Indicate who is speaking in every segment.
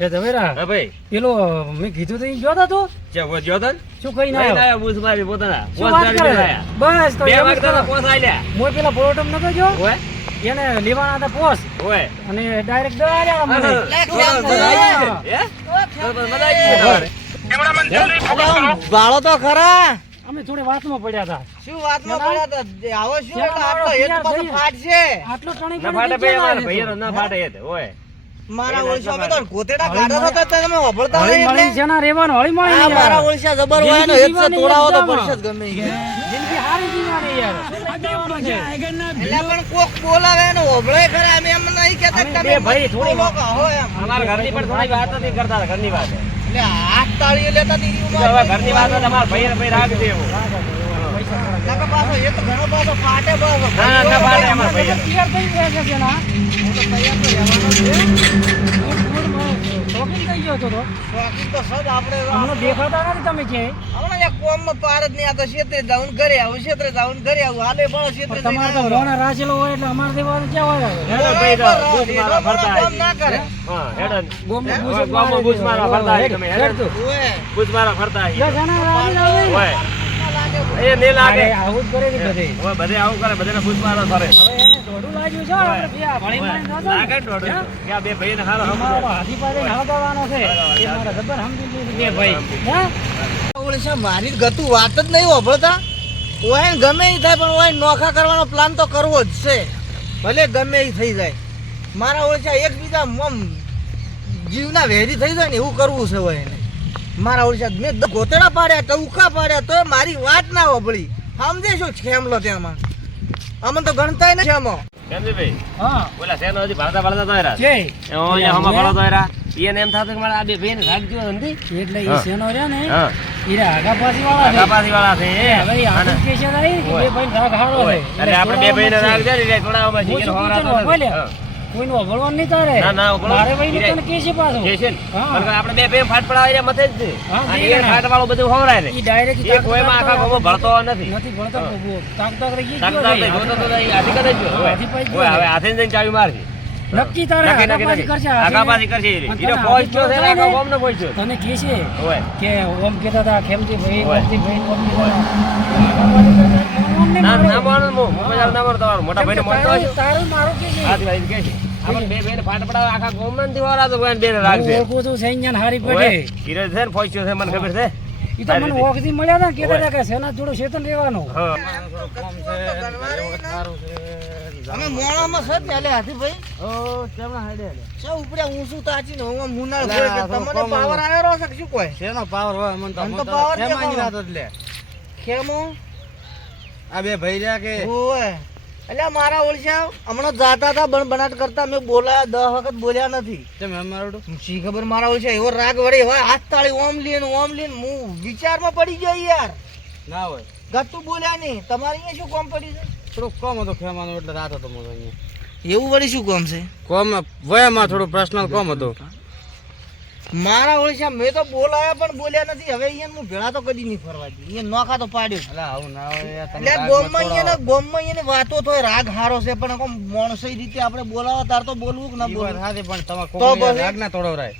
Speaker 1: એ ઝવેરા
Speaker 2: હા ભાઈ.
Speaker 1: પેલો મેં કીધું તો ઈ ગયો તો તું?
Speaker 2: જે વો જ્યો તો
Speaker 1: શું કઈ ના આવ્યો?
Speaker 2: આયા બૂસ મારી પોતાના.
Speaker 1: બસ તો
Speaker 2: બે વાગતા
Speaker 1: કરો.
Speaker 2: પોસ આલ્યા.
Speaker 1: મોય પેલા બોટમ નતો જો
Speaker 2: ઓય,
Speaker 1: એને લેવાના હતા પોસ.
Speaker 2: ઓય.
Speaker 1: અને ડાયરેક્ટ દવા આલ્યા મને.
Speaker 3: વાળો તો ખરા.
Speaker 1: અમે થોડી વાતમાં પડ્યા હતા.
Speaker 3: શું વાતમાં. પડ્યા હતા? આવો શું એટલે આટલો હેત પાછો ફાટશે.
Speaker 1: આટલો ટણી
Speaker 2: ફાટે ભાઈ
Speaker 1: ના
Speaker 2: ફાટે એ ઓય.
Speaker 3: મારા ઓળશા
Speaker 2: ના,
Speaker 3: તો ગોતેડા કાઢો તો તમે વભળતા
Speaker 1: હળી
Speaker 3: નહીં
Speaker 1: મળી છે ના રહેવાનું હળી મળી
Speaker 3: આ મારા ઓળશા જબર હોય ને
Speaker 1: જિંદગી
Speaker 3: તોડાવો તો પડશે જ ગમે
Speaker 1: જિંદગી હારી જીવવાની યાર. શું લઈ જવાનું છે?
Speaker 3: એટલે પણ કોક બોલાવે ને વભળે ખરા અમે એમ નહીં કહેતા કે તમે
Speaker 1: ભાઈ થોડી
Speaker 3: એમ.
Speaker 2: અમારા ઘરની પણ થોડી વાત નથી કરતા ઘરની વાત.
Speaker 3: એટલે હાથ તાળી લેતા દીદી
Speaker 2: હવે ઘરની વાત હોય તો ભાઈ રાખજે એવું.
Speaker 3: નકર પાછો હેત ઘણો પાછો ફાટે પાછો
Speaker 2: ના, ના, ના ફાટે અમારા ભાઈને.
Speaker 1: તૈયાર થઈ ગયા છે કે
Speaker 3: હું તો તૈયાર તો રહેવાનો જ
Speaker 1: શોખીન થઈ ગયો તો.
Speaker 3: શોખીન તો સજ આપણે
Speaker 1: હમણાં દેખાતા નથી તમે ક્યાંય.
Speaker 3: હમણાં એક કોમમાં પાર જ નહીં આ તો ક્ષેત્રે જાઉં ઘરે આવું ક્ષેત્રે જાઉં ઘરે આવું હાલે પણ ક્ષેત્રે
Speaker 1: તમારે તો
Speaker 3: જઈને
Speaker 1: મોણા હોય એટલે અમારે દેવાનું ક્યાં હોય
Speaker 2: હેડો ભાઈ તો બૂસ મારવા ફરતા
Speaker 3: ના કરે
Speaker 2: હા, હેડો.
Speaker 1: ગોમડે બૂસ
Speaker 2: ગામમાં ફરતા તમે, હેડો.
Speaker 1: હેડ તું.
Speaker 3: ઓએ
Speaker 2: બૂસ મારવા ફરતા હોય. ઓય.
Speaker 3: ના લાગે.
Speaker 2: એ
Speaker 1: આવું જ કરે છે બધે.
Speaker 2: ઓય, બધે આવું કરે બધાને બૂસ મારવા ફરે.
Speaker 1: હવે એને દોઢું લાગ્યું છે આપણે બે આ ભણી ભણીને નહોતો ને.
Speaker 2: લાગે ને કે આ બે ભાઈને હારો
Speaker 1: હાથી પાસે હળગાવવાનો છે. એ મારા જબર સમજી લીધું ભાઈ. હે?
Speaker 3: ઓળશા મારી ગતું વાત જ નહીં વાપરતા. ઓય ગમે એ થાય પણ ઓય નોખા કરવાનો પ્લાન તો કરવો જ છે. ભલે ગમે એ થઈ જાય. મારા ઓછા એકબીજા મમ જીવના વેરી થઈ જાય ને એવું કરવું છે હોય એને. મારા ઓળશા મેં ગોતડા પાડ્યા ટૌકા પાડ્યા તો મારી વાત ના વાપરી સમજે શું છેમલો તેમાં? અમને તો ગણતાય નથી એમાં
Speaker 2: કેમજીભાઈ,
Speaker 1: હા.
Speaker 2: ઓલા હજી તો.
Speaker 1: છે
Speaker 2: એ થતું કે મારે આ બે રાખજો.
Speaker 1: એટલે ને?
Speaker 2: હા.
Speaker 1: ઈરા વાળા છે.
Speaker 2: વાળા છે
Speaker 1: હવે બે ભાઈ રાગ હારો છે.
Speaker 2: એટલે આપણે બે ભાઈને રાખજે એટલે થોડા આમાં જીગર
Speaker 1: શું
Speaker 2: હોવરાતો
Speaker 1: પૂછે ને. કોઈનું અભળવાનું નહીં તારે
Speaker 2: ના, ના.
Speaker 1: મારે ભાઈ. તને પાછું
Speaker 2: કે છે ને?
Speaker 1: હા.
Speaker 2: કારણ આપણે બે ભાઈ ફાટ પડાવે છે મથે જ છે.
Speaker 1: જણા.
Speaker 2: ફાટ વાળો બધું હોવરાય રે
Speaker 1: ઈ ડાયરેક્ટ
Speaker 2: એ કોઈમાં આખા ગામમાં ભરતો નથી.
Speaker 1: નથી ભરતો
Speaker 2: હા.
Speaker 1: તાક તાક રહી ગયો
Speaker 2: તાકતા
Speaker 1: છે.
Speaker 2: તો તો
Speaker 1: પાઈ જ
Speaker 2: ઓય,
Speaker 1: ગયો.
Speaker 2: હવે હાથે જઈને ચાવી મારજે
Speaker 1: નક્કી તારે
Speaker 2: નક્કી,
Speaker 1: આગા
Speaker 2: નક્કી,
Speaker 1: પાછી
Speaker 2: નક્કી.
Speaker 1: કરશે
Speaker 2: આગા કરશે હીરો ગયો છે ને
Speaker 1: હાથી
Speaker 2: આખા
Speaker 1: ને?
Speaker 2: ગામને પહોંચ્યો.
Speaker 1: તને કે છે કે ઓમ કેતા હતા ખેમજી ભાઈ. ભાઈ ઓમ કેતા હતા.
Speaker 2: ના, ના માનો ને, હું. ના માનો તમારો. મોટા ભાઈને
Speaker 1: કે
Speaker 2: મળતો હશે.
Speaker 1: તારું- તારું કે છે
Speaker 2: હાથી ભાઈ કે છે. આપણે બે ભાઈને ફાટ પડાવે આખા ગામમાં નથી હોવરાતો, કોઈ બેને
Speaker 1: હું
Speaker 2: રાખજે.
Speaker 1: ઓળખું છું સૈન્યને હારી
Speaker 2: ઓય.
Speaker 1: પેટે
Speaker 2: છે ને પહોંચ્યો છે, મને ખબર છે.
Speaker 1: ઈ તો મને
Speaker 2: સારી
Speaker 1: મળ્યા ને કહેતા હતા કે સેના જોડે શેતન રહેવાનું
Speaker 2: હા.
Speaker 3: અમે મોણામાં સજ ને હાથી ભાઈ છે ઉપડ્યા ઊંચું તાચી ને હું મુનાળ કે તમને પાવર આવ્યો છે શું કોઈ
Speaker 4: શેનો હોય મને તો એટલે આ બે ભાઈ રહ્યા કે?
Speaker 3: ઓય. એટલે મારા ઓળશા હમણાં જાતા હતા બણ બનાટ કરતા મેં બોલાયા દસ વખત બોલ્યા નથી.
Speaker 4: તમે અમારું
Speaker 3: શી ખબર મારા ઓળશા એવો રાગ વળી હોય હાથ તાળી ઓમ લીન ઓમ લીન હું વિચારમાં પડી ગયો યાર.
Speaker 4: ના હોય.
Speaker 3: ગતું બોલ્યા નહીં. તમારે અહીંયા શું કોમ પડી છે?
Speaker 4: થોડુંક કોમ હતો ખેમાનો એટલે રાત હતો મોટો અહીંયા.
Speaker 3: એવું વળી શું કોમ છે?
Speaker 4: કોમ વયમાં થોડો પર્સનલ કોમ હતું.
Speaker 3: મારા ઓળશા મેં તો બોલાયા પણ બોલ્યા નથી. હવે અહીંયા હું ભેળા તો કદી નહીં ફરવા દઉં. અહીંયા નોખા તો પાડ્યો
Speaker 4: એટલે આવું ના હોય
Speaker 3: એટલે ગોમમાં અહીંયા ગોમમાં અહીંયા વાતો તો રાગ હારો છે પણ આમ માણસી રીતે આપણે બોલાવા તાર તો બોલવું કે ના બોલવું.
Speaker 4: સાચી, પણ તમે
Speaker 3: તો
Speaker 4: કોકને યાર
Speaker 3: પછી?
Speaker 4: રાગ ના તોડવરાય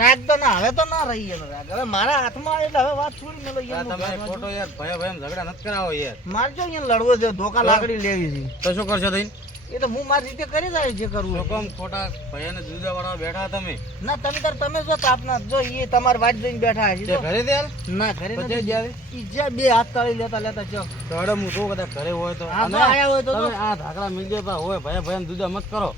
Speaker 3: રાગ તો ના હવે તો ના રહી રાગ. હવે મારા હાથમાં એટલે હવે વાત છોડી મેલો
Speaker 4: આ
Speaker 3: તમારે
Speaker 4: ખોટો યાર ભય ભય ઝઘડા નથી કરાવો યાર.
Speaker 3: મારજો અહીંયા લડવો છે ધોકા લાકડી લેવી છે.
Speaker 4: તો શું કરશો તઈ?
Speaker 3: એ તો હું મારી રીતે કરી જાય જે કરવું
Speaker 4: હુકમ ખોટા ભયને જુદા વાળા બેઠા તમે?
Speaker 3: ના તમે તાર તમે જો તાપના જો એ તમારી વાટ જઈને બેઠા છે
Speaker 4: ઘરે ત્યાં
Speaker 3: ના ઘરે નથી.
Speaker 4: જ્યારે
Speaker 3: ઈ બે હાથ તાળી લેતા લેતા જો.
Speaker 4: તો હડો હું તો કદા ઘરે હોય તો. આ
Speaker 3: આયા હોય તો
Speaker 4: આ ઢાકડા મિલજે પા હોય ભયા ભય જુદા મત કરો.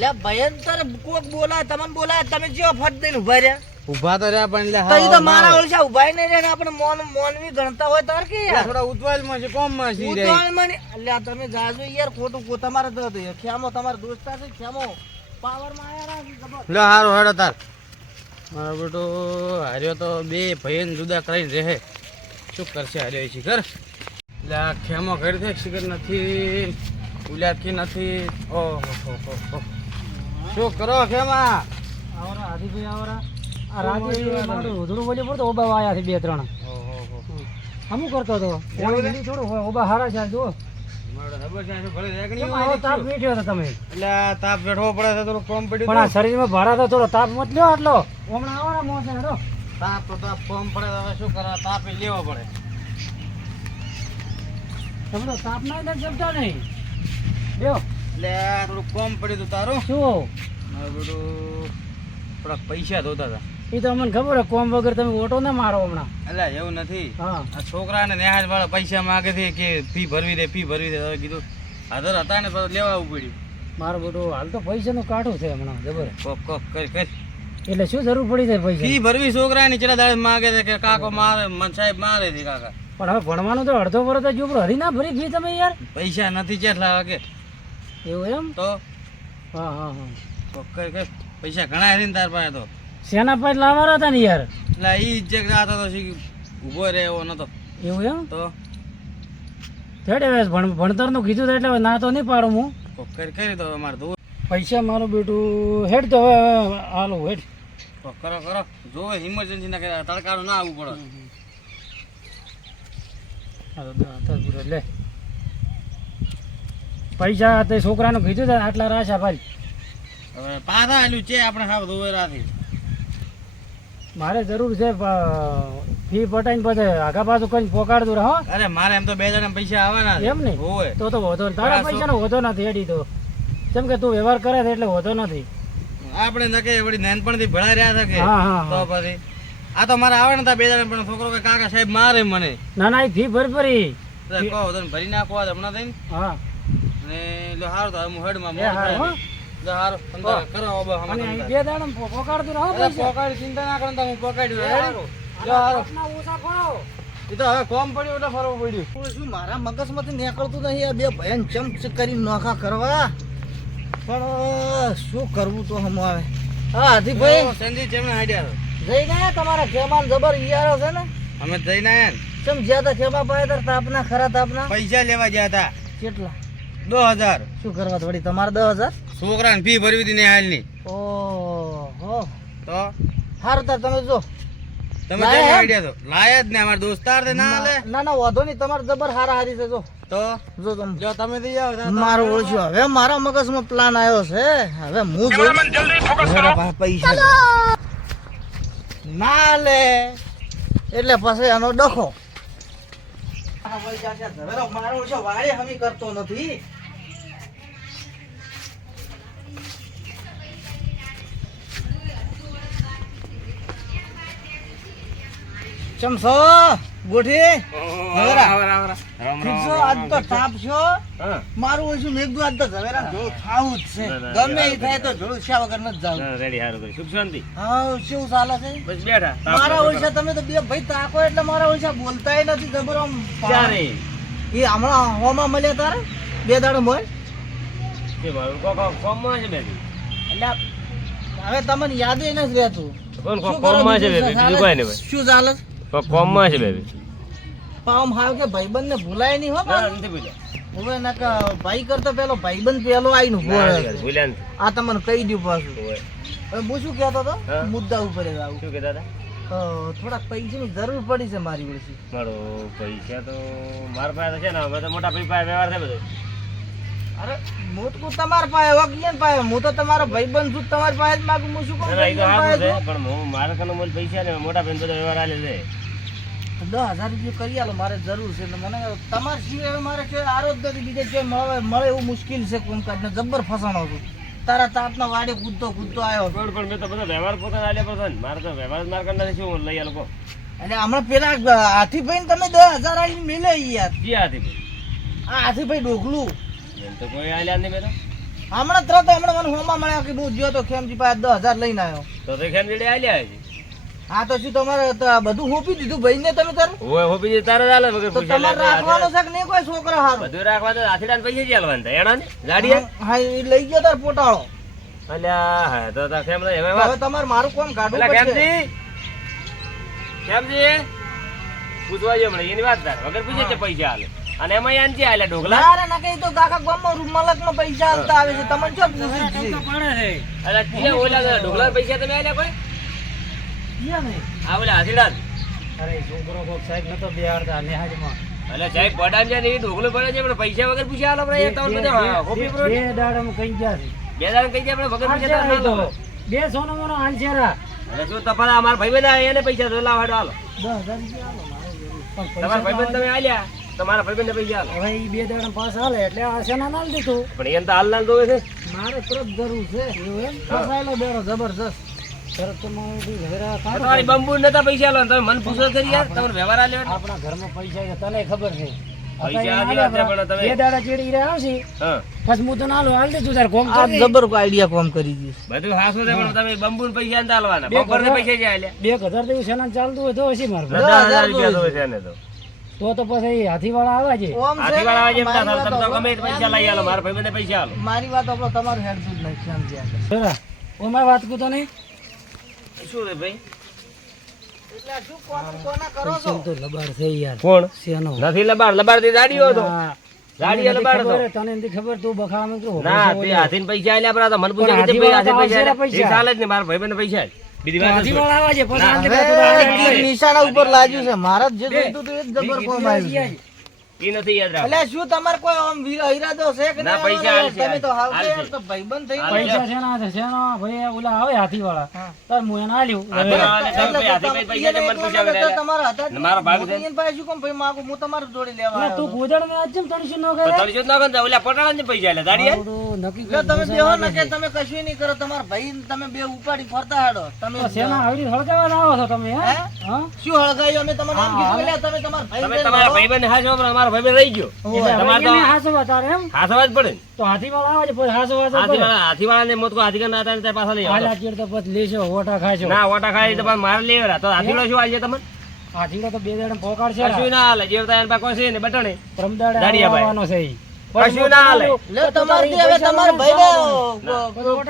Speaker 3: લે ભયંતર કોક બોલાય તમને બોલાય તમે જો ફટ દઈને ઊભા રહ્યા.
Speaker 4: ઊભા તો રહ્યા પણ એટલે
Speaker 3: તો તો મારા
Speaker 4: હોય.
Speaker 3: ઓળશા ઊભા નહીં રહે આપણે મોન મોનવી ગણતા હોય તાર કે
Speaker 4: એટલે
Speaker 3: યાર
Speaker 4: થોડા ઉતવાલમાં છે કોમમાં છે
Speaker 3: ઉતવાલમાં. અલ્યા તમે જાજો યાર ખોટું કો- તમારે તો ખ્યામો તમાર દોસ્તા છે ખ્યામો પાવરમાં આયા રાખી ખબર.
Speaker 4: લે હારો હેડો તાર. મારો બેટો હાર્યો તો બે ભયન જુદા કરીને રહે. શું કરશે હાર્યો શિખર? એટલે આ ખેમો ઘર છે શિખર નથી ઉલ્યાથી નથી. ઓહો હો હો હો. શું કરો ખેમા?
Speaker 1: આવરા હાથીભાઈ આવરા. આ રાજેશ મારું રોધડું બોલ્યું પડતો ઓબા આવ્યા છે બે ત્રણ. હમું કરતો હતો? થોડું હોય ઓબા હારા છે જો તાપ
Speaker 4: શું?
Speaker 1: મીઠ્યો હતો તમે?
Speaker 4: એટલે આ પડે છે કોમ પડ્યું
Speaker 1: પણ આ
Speaker 4: હતું.
Speaker 1: શરીરમાં ભરા તો થોડો તાપ મત લ્યો આટલો. હમણાં આવો મોસે હેડો.
Speaker 4: તાપ તો તાપ કોમ પડે તો શું કરવા? તાપ ય લેવો પડે.
Speaker 1: તમે તાપ ના જમતા નહીં.
Speaker 4: એટલે થોડું કોમ પડ્યું તારું.
Speaker 1: શું
Speaker 4: બેટું પૈસા ધોતા હતા.
Speaker 1: એ તો અમને ખબર હે કોમ વગર તમે ઓટો ના મારો હમણાં.
Speaker 4: એટલે એવું નથી.
Speaker 1: હા.
Speaker 4: આ છોકરાને નેહાજ વાળા પૈસા માગે છે કે ફી ભરવી દે ફી ભરવી દે હવે કીધું હાજર હતા ને લેવા આવવું પડ્યું.
Speaker 1: મારો હાલ તો પૈસાનું કાઢું છે હમણાં જબર.
Speaker 4: કોક કોક કરી કર.
Speaker 1: એટલે શું જરૂર પડી છે પૈસા
Speaker 4: ફી ભરવી છોકરાની ચેલા દાડે માગે છે કે કાકો મારે મન સાહેબ મારે છે કાકા.
Speaker 1: પણ હવે ભણવાનું તો અડધો વરસ જ ઉપરો હરી ના ભરી ફી તમે યાર.
Speaker 4: પૈસા નથી કેટલા વાગે.
Speaker 1: એવું એમ?
Speaker 4: તો?
Speaker 1: હા હા હા.
Speaker 4: કોક કર. પૈસા ઘણા છે ને તાર પાસે તો.
Speaker 1: શેના પાસે લાવવાના હતા ને યાર?
Speaker 4: એટલે ઈ જ જે રાતો તો શી ઊભો રહે એવો નતો.
Speaker 1: એવું એમ?
Speaker 4: તો?
Speaker 1: થેડે વેસ ભણ ભણતરનું કીધું તો એટલે ના તો નહીં પાડું હું.
Speaker 4: કોક કરી તો મારે દો
Speaker 1: પૈસા મારું બેટું હેડ તો હવે હાલો હેડ.
Speaker 4: કરો કરો. જો ઇમરજન્સી ના કર્યા તડકાનું ના આવવું પડે.
Speaker 1: લે. પૈસા તે છોકરાનું કીધું તો આટલા રાશા ભાઈ.
Speaker 4: હવે પાછા આલ્યું છે આપણે સાવ દોવેરાથી
Speaker 1: મારે જરૂર છે ફી પટાઈને પછી આગા પાછું કઈ પોકાડતું રહો
Speaker 4: અરે મારે એમ તો બે જણા પૈસા આવવાના
Speaker 1: એમ નહીં? તો તો વધો તારા
Speaker 4: પૈસા
Speaker 1: નો વધો નથી એડી તો. કેમ કે તું વ્યવહાર કરે છે એટલે વધો નથી.
Speaker 4: આપણે નકે વળી નાનપણથી ભણાઈ રહ્યા છે કે.
Speaker 1: હા હા
Speaker 4: તો પછી આ તો મારે આવવાના હતા બે જણા પણ છોકરો કે કાકા સાહેબ મારે મને.
Speaker 1: ના ના ફી ભર ભરી.
Speaker 4: કહો તને ભરી નાખો આજ હમણાં થઈને.
Speaker 1: હા.
Speaker 4: ને લો હારું તો હું હેડમાં
Speaker 1: હો.
Speaker 4: લો હારું અંદર કરો હવે હમણાં
Speaker 1: અહીં બે દાડા પોકાડતું રહો પૈસા.
Speaker 4: પોકાડી ચિંતા ના કરો હું પોકાડ્યું
Speaker 1: એ
Speaker 4: હેડ.
Speaker 1: હારું.
Speaker 4: લો હારું.
Speaker 1: આપના
Speaker 4: એ તો હવે કોમ પડ્યું એટલે ફરવું પડ્યું.
Speaker 3: શું મારા મગજમાંથી નીકળતું નહીં આ બે ભયન ચમચ કરી નોખા કરવા. પણ શું કરવું તો હમ આવે હા હાથીભાઈ.
Speaker 4: સંદીપ જેમને હાડ્યા
Speaker 3: જઈને આયા તમારા ખેમાન જબર ઈયારો છે ને?
Speaker 4: અમે જઈને આયા
Speaker 3: ચમ જ્યાં તા ખેમા પાયા તાર તાપના ખરા તાપના?
Speaker 4: પૈસા લેવા ગયા હતા
Speaker 3: કેટલા?
Speaker 4: દો હજાર.
Speaker 3: શું કરવા તો વળી તમારે દસ હજાર?
Speaker 4: છોકરાને ફી ભરવી હતી ને હાલની.
Speaker 3: ઓહો.
Speaker 4: તો?
Speaker 3: સારું તાર તમે જો.
Speaker 4: તમે જઈને આઈડિયા તો લાયા જ ને અમાર દોસ્તાર ને ના હાલે?
Speaker 3: ના ના વાંધો નહીં તમારે જબર હારા હારી છે જો.
Speaker 4: તો?
Speaker 3: જો તમે.
Speaker 4: જો તમે દઈ આવો
Speaker 3: મારો ઓળખ્યો. હવે મારા મગજમાં પ્લાન આવ્યો છે. હવે હું જોઈ જલ્દી ફોકસ કરો. પૈસા ના લે. એટલે પછી એનો ડખો. મારો ઓછો વારે હમી કરતો નથી. ચમસો ગોઠી? ઝવેરા. ઠીક છો આજ તો તાપ છો. મારું ઓછું મેં આજ તો ઝવેરા? જોડું થાવું જ છે.
Speaker 2: ના, ના,
Speaker 3: ગમે એ થાય તો જોડું શા વગર નથી જાવ
Speaker 2: રેડી હારું કરી સુખ શાંતિ.
Speaker 3: હા શું ચાલે છે?
Speaker 2: બસ બેઠા.
Speaker 3: મારા ઓછા તમે તો બે ભાઈ તાકો એટલે મારા ઓછા બોલતાય નથી જબર આમ
Speaker 2: ક્યારે
Speaker 3: એ હમણાં હોમાં મળ્યા તારે? બે દાડો મોય
Speaker 2: કે મારું કોક કોક છે બેબી
Speaker 3: એટલે હવે તમને યાદ નથી રહેતું.
Speaker 2: કોણ કોમમાં છે બેબી બીજું કોઈ નહીં ભાઈ.
Speaker 3: શું ચાલે?
Speaker 2: કોક કોમમાં છે બેબી?
Speaker 3: પામ હાલ કે ભાઈબંધ ને ભૂલાય નહીં હો
Speaker 2: નથી બોલ્યા
Speaker 3: હવે ના કે ભાઈ કરતો પેલો ભાઈબંધ પેલો આઈ
Speaker 2: નું નથી.
Speaker 3: આ તમને કહી દઉં પાછું. હવે હું શું કહેતો હતો? મુદ્દા ઉપર આવું.
Speaker 2: શું કહેતા હતા?
Speaker 3: અ, થોડાક પૈસાની જરૂર પડી છે મારી પાસે
Speaker 2: મારો પૈસા તો મારા પાસે છે ને હવે તો મોટા ભાઈ પાસે વ્યવહાર છે બધો.
Speaker 3: અરે હું તમાર પાસે વકીલ પાસે હું તો તમારો ભાઈબંધ છું તમારી પાસે જ માગું હું શું કહું
Speaker 2: પણ હું મારા કનો પૈસા ને મોટા ભાઈ બધો વ્યવહાર આલે છું.
Speaker 3: દસ હજાર રૂપિયા કરી આલો મારે જરૂર છે. મને તમારા સિવાય હવે મારે કે આરોગ્ય નથી બીજે છે મળે મળે એવું મુશ્કેલ છે કોમકાજને જબ્બર ફસાણો છું. તારા તાપના વાડે કૂદતો કૂદતો આવ્યો.
Speaker 2: પણ પણ મેં તો બધા વ્યવહાર પોતાને આલ્યા પર મારે તો વ્યવહાર માર કરનાર શું લઈ આ લોકો
Speaker 3: એટલે હમણાં પેલા હાથીભાઈ તમે દસ હજાર આવીને મેલે યાર.
Speaker 2: જી હાથી ભાઈ
Speaker 3: આ હાથીભાઈ ડોકલું.
Speaker 2: એમ તો કોઈ આલ્યા નહીં મેં તો.
Speaker 3: હમણાં તરત હમણાં મને હોમાં મળ્યા કે હું જ્યો તો ખેમજી પાસે દસ હજાર લઈને આવ્યો.
Speaker 2: તો ખેમજી આલ્યા છે
Speaker 3: હા તો શું તમારે બધું હોપી દીધું ભાઈ ને તમે તાર?
Speaker 2: ઓય હોપી દીધું તારે ચાલે વગર
Speaker 3: તો તમારે રાખવાનો છે કે નહીં કોઈ છોકરો હારું?
Speaker 2: બધું રાખવા તો આથીડા પૈસા જ આલવાના એણા ને ગાડી
Speaker 3: હા એ લઈ ગયો તાર પોટાળો.
Speaker 2: અલ્યા હા તો તા કેમ લઈ હવે
Speaker 3: હવે તમારે મારું કોમ કાઢવું પડશે?
Speaker 2: ખેમજી ખેમજી પૂછવા જે મને એની વાત તાર. વગર પૂછે છે પૈસા હાલે અને એમાં એમ જે આલે ઢોકલા?
Speaker 3: ના ના કઈ તો કાકા ગામમાં મલક નો પૈસા હાલતા આવે છે. તમને શું પૂછ્યું? છે.
Speaker 2: અરે કે ઓલા ઢોકલા પૈસા તમે આલ્યા કોઈ? આ
Speaker 1: અરે છોકરો કોક સાહેબ નતો બિહારતા નેહાજમાં.
Speaker 2: એટલે સાહેબ છે ને એ પડે છે પણ પૈસા વગર પૂછ્યા આલો ભાઈ બધા કોપી
Speaker 1: બે-
Speaker 2: પ્રો
Speaker 1: બે દાડામાં કઈ ગયા છે?
Speaker 2: બે દાડા કઈ જાય આપણે વગર પૂછ્યા તો
Speaker 1: તો. બે સોનો મોનો.
Speaker 2: એટલે શું તમારા અમારા ભાઈબંધ આ એને પૈસા તો લાવાડો હાલો
Speaker 1: રૂપિયા આલો મારે.
Speaker 2: તમારા ભાઈબંધ તમે આલ્યા તમારા ભાઈબંધ પૈસા હાલો.
Speaker 1: હવે ઈ બે દાડમ પાસ હાલે એટલે આ શેના નાલ દીધું.
Speaker 2: પણ એને તો હાલ જોવે છે.
Speaker 1: મારે તરત જરૂર છે. એવું એમ? ફસાયેલો બેરો જબરજસ્ત. તો.
Speaker 2: તમારી બંબુ નતા પૈસા તમે મને પૂછો કરી યાર વ્યવહાર આલ્યો
Speaker 1: આપણા ઘરમાં પૈસા છે તને ખબર છે. બે તો
Speaker 3: દીધું
Speaker 1: હજાર જેવું સેના ચાલતું હોય હશે મારે. પછી હાથી વાળા આવે છે.
Speaker 2: હાથી વાળા આવે છે. તમે તો ગમે તે પૈસા લઈ આલો મારા ભાઈબંધને પૈસા આલો.
Speaker 3: મારી વાત આપણો તમારું હેડ જ નહીં સમજ્યા
Speaker 1: ઓમાં વાત કુતો નહીં
Speaker 2: શું રે ભાઈ?
Speaker 3: એટલે શું કોમ કોના કરો છો?
Speaker 1: પૈસા તો લબાડ છે યાર.
Speaker 2: કોણ? નથી લબાડ? લબાડથી દાડીઓ હતો
Speaker 1: હા.
Speaker 2: લબાડ હતો
Speaker 1: તને નથી ખબર તું બખાવા માંગતો
Speaker 2: ના તે હાથીને પૈસા આલ્યા પણ મને કે ભાઈ
Speaker 1: વાળા
Speaker 2: પૈસા આલ્યા. ચાલે જ ને મારા પૈસા બીજી વાત
Speaker 1: પછી
Speaker 3: નિશાના ઉપર લાગ્યું છે. મારા જે જોઈતું હતું એ જબર કોમ આવ્યું
Speaker 2: ઈ નથી યાદ રાખ
Speaker 3: એટલે શું તમાર કોઈ આમ ઈરાદો છે કે
Speaker 2: ના, પૈસા આલશે
Speaker 3: તમે તો હાવ. યાર તો ભાઈબંધ થઈ
Speaker 1: પૈસા છે ના છે ના ભાઈ ઓલા આવે હાથી વાળા
Speaker 3: હા.
Speaker 1: તાર હું એને આલ્યું
Speaker 2: હાથી
Speaker 3: તો
Speaker 2: પૈસા
Speaker 3: એને
Speaker 2: મને પૂછ્યા
Speaker 3: વખત તો તમારા હતા
Speaker 2: મારા ભાગ
Speaker 3: હું
Speaker 2: છે.
Speaker 3: તો પાસે શું કામ ભાઈ માગું? હું તમારું જોડી લેવા
Speaker 1: તું. ગોદડ ને આજમ જેમ તણશું ન કરે
Speaker 2: તળિયો જ કરે ઓલા પટાણા ને પૈસા લે
Speaker 1: દાડી નક્કી
Speaker 3: લે, તમે બેહો
Speaker 1: લાગે
Speaker 3: કે તમે કશું નહીં કરો તમારા ભાઈ તમે બે ઉપાડી ફરતા હાડો તમે
Speaker 1: સેના શેના આવડી હળગાવા આવો છો તમે હે
Speaker 3: હે?
Speaker 1: હા
Speaker 3: શું હળગાયો અમે તમને નામ કીધું એટલે તમે તમારા ભાઈ
Speaker 2: તમે તમારા. ભાઈબંધને હાચવો પણ અમારો ભાઈબંધ રહી ગયો. તમારે તો
Speaker 1: ભાઈ એમ
Speaker 2: જ પડે
Speaker 1: તો હાથી વાળા આવે છે પછી
Speaker 2: હાથી વાળા હાથી વાળાને મોત કો હાથી ના હતા ને પાછા લઈ
Speaker 1: તો પછી લેશો ઓટા ખાશો
Speaker 2: ના ઓટા ખાઈ તો મારે લેવરા તો હાથી લો શું આજે તમને
Speaker 1: હાથીડો તો બે દાડા પોકાડ છે
Speaker 2: કશું ના હાલે જેવતા એને પાસે છે ને બટણે
Speaker 1: પ્રમદાડે આવવાનો છે
Speaker 2: કશું ના હાલે.
Speaker 3: લે તમારથી હવે તમારા ભાઈને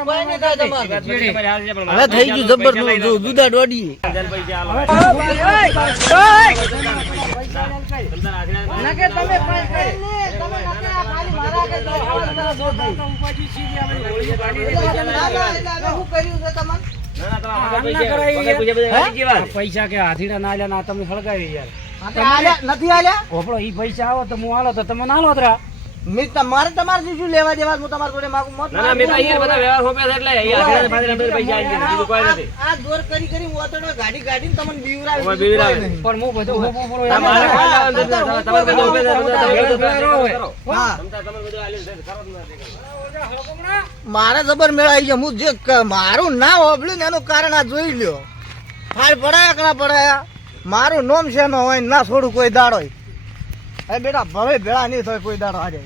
Speaker 3: કોઈ નહીં થાય તમારે.
Speaker 2: એ વાત બધી તમારી હાલ છે, પણ
Speaker 3: હવે થઈ ગયું જબરનું
Speaker 2: લો.
Speaker 3: દોડી
Speaker 2: હજાર પૈસા આલો. તમને હાથીના-
Speaker 3: ના કે તમે પાંચ કરી લે, તમે નકે આ ખાલી મારા કે તો આવડે ના જો ભાઈ. તમારે?
Speaker 2: ના, ના, તમારા
Speaker 1: આમ ના
Speaker 2: પૈસા-
Speaker 1: કરાય
Speaker 2: છે.
Speaker 1: પૈસા કે હાથીડા ના આલ્યા ના તમે સળગાવી યાર
Speaker 3: નથી આલ્યા
Speaker 1: ઓપડો ઈ પૈસા આવો તો હું આલો તો તમે ના ત્રા તરા
Speaker 3: મેં તમારે તમારે શું લેવા દેવા હું તમારા જોડે માગું મત
Speaker 2: ના, ના, મેં તો અહીંયા બધા વ્યવહાર હોપે છે એટલે અહીંયા બધા પૈસા આવી ગયા બીજું કોઈ નથી.
Speaker 3: આ દોર કરી કરી ઓતડો ગાડી ગાડીને તમને બીવરાવે
Speaker 2: ઓમાં બીવરાવે.
Speaker 1: પણ હું બધું હું બોલું એમ
Speaker 2: તમારે ખાલી
Speaker 1: થાય.
Speaker 2: લાવવાનું તમારે બધું ઉભે રહો, બધા તમે બધું આલ્યું છે, કરો જ
Speaker 3: મારે જબર મેળાઈ છે હું જે મારું ના હોબલ્યું ને એનું કારણ આ જોઈ લ્યો ફાળ પડાયા કણા ના પડાયા મારું નોમ છે નો હોય ના છોડું કોઈ દાડો એ બેટા ભવે ભેળા નહીં થાય કોઈ દાડો આજે